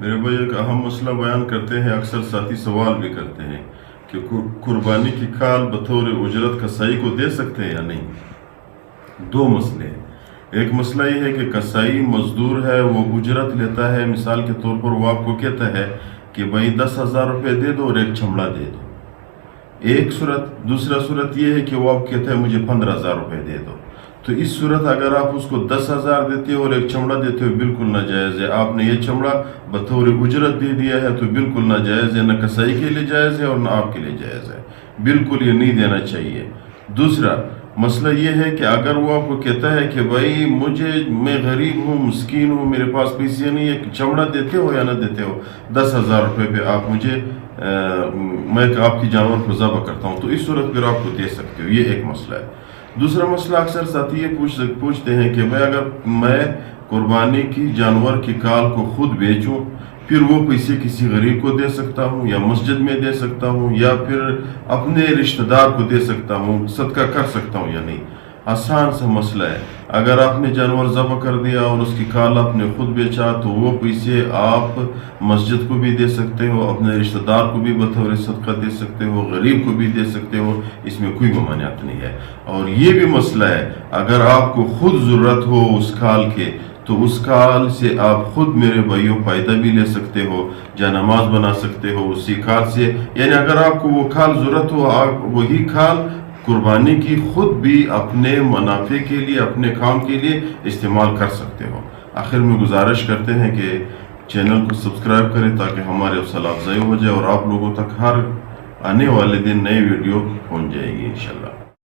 میرے بھائی ایک اہم مسئلہ بیان کرتے ہیں، اکثر ساتھی سوال بھی کرتے ہیں کہ قربانی کی کھال بطور اجرت کسائی کو دے سکتے ہیں یا نہیں۔ دو مسئلے ہیں۔ ایک مسئلہ یہ ہے کہ کسائی مزدور ہے، وہ اجرت لیتا ہے، مثال کے طور پر وہ آپ کو کہتا ہے کہ بھائی 10,000 روپے دے دو اور ایک چمڑا دے دو، ایک صورت۔ دوسرا صورت یہ ہے کہ وہ آپ کہتا ہے مجھے 15,000 روپے دے دو۔ تو اس صورت اگر آپ اس کو 10,000 دیتے ہو اور ایک چمڑا دیتے ہو، بالکل ناجائز ہے۔ آپ نے یہ چمڑا بطور اجرت دے دیا ہے تو بالکل ناجائز ہے، نہ کسائی کے لیے جائز ہے اور نہ آپ کے لیے جائز ہے، بالکل یہ نہیں دینا چاہیے۔ دوسرا مسئلہ یہ ہے کہ اگر وہ آپ کو کہتا ہے کہ بھائی میں غریب ہوں، مسکین ہوں، میرے پاس پیسے نہیں ہے، چمڑا دیتے ہو یا نہ دیتے ہو، 10,000 روپے پہ آپ میں آپ کی جانور کو ذبح کرتا ہوں، تو اس صورت پھر آپ کو دے سکتے ہو۔ یہ ایک مسئلہ ہے۔ دوسرا مسئلہ اکثر ساتھی یہ پوچھتے ہیں کہ بھائی اگر میں قربانی کی جانور کی کال کو خود بیچوں، پھر وہ پیسے کسی غریب کو دے سکتا ہوں یا مسجد میں دے سکتا ہوں یا پھر اپنے رشتہ دار کو دے سکتا ہوں، صدقہ کر سکتا ہوں یا نہیں؟ آسان سا مسئلہ ہے۔ اگر آپ نے جانور ذبح کر دیا اور اس کی کھال آپ نے خود بیچا تو وہ پیسے آپ مسجد کو بھی دے سکتے ہو، اپنے رشتہ دار کو بھی بطور صدقہ دے سکتے ہو، غریب کو بھی دے سکتے ہو، اس میں کوئی ممانعت نہیں ہے۔ اور یہ بھی مسئلہ ہے، اگر آپ کو خود ضرورت ہو اس کھال کے تو اس کھال سے آپ خود میرے بھائیوں فائدہ بھی لے سکتے ہو، جا نماز بنا سکتے ہو اسی کھال سے۔ یعنی اگر آپ کو وہ کھال ضرورت ہو، آپ وہی کھال قربانی کی خود بھی اپنے منافع کے لیے، اپنے کام کے لیے استعمال کر سکتے ہو۔ آخر میں گزارش کرتے ہیں کہ چینل کو سبسکرائب کریں تاکہ ہمارے حوصلہ افزائی ہو جائے اور آپ لوگوں تک ہر آنے والے دن نئے ویڈیو پہنچ جائے گی انشاءاللہ۔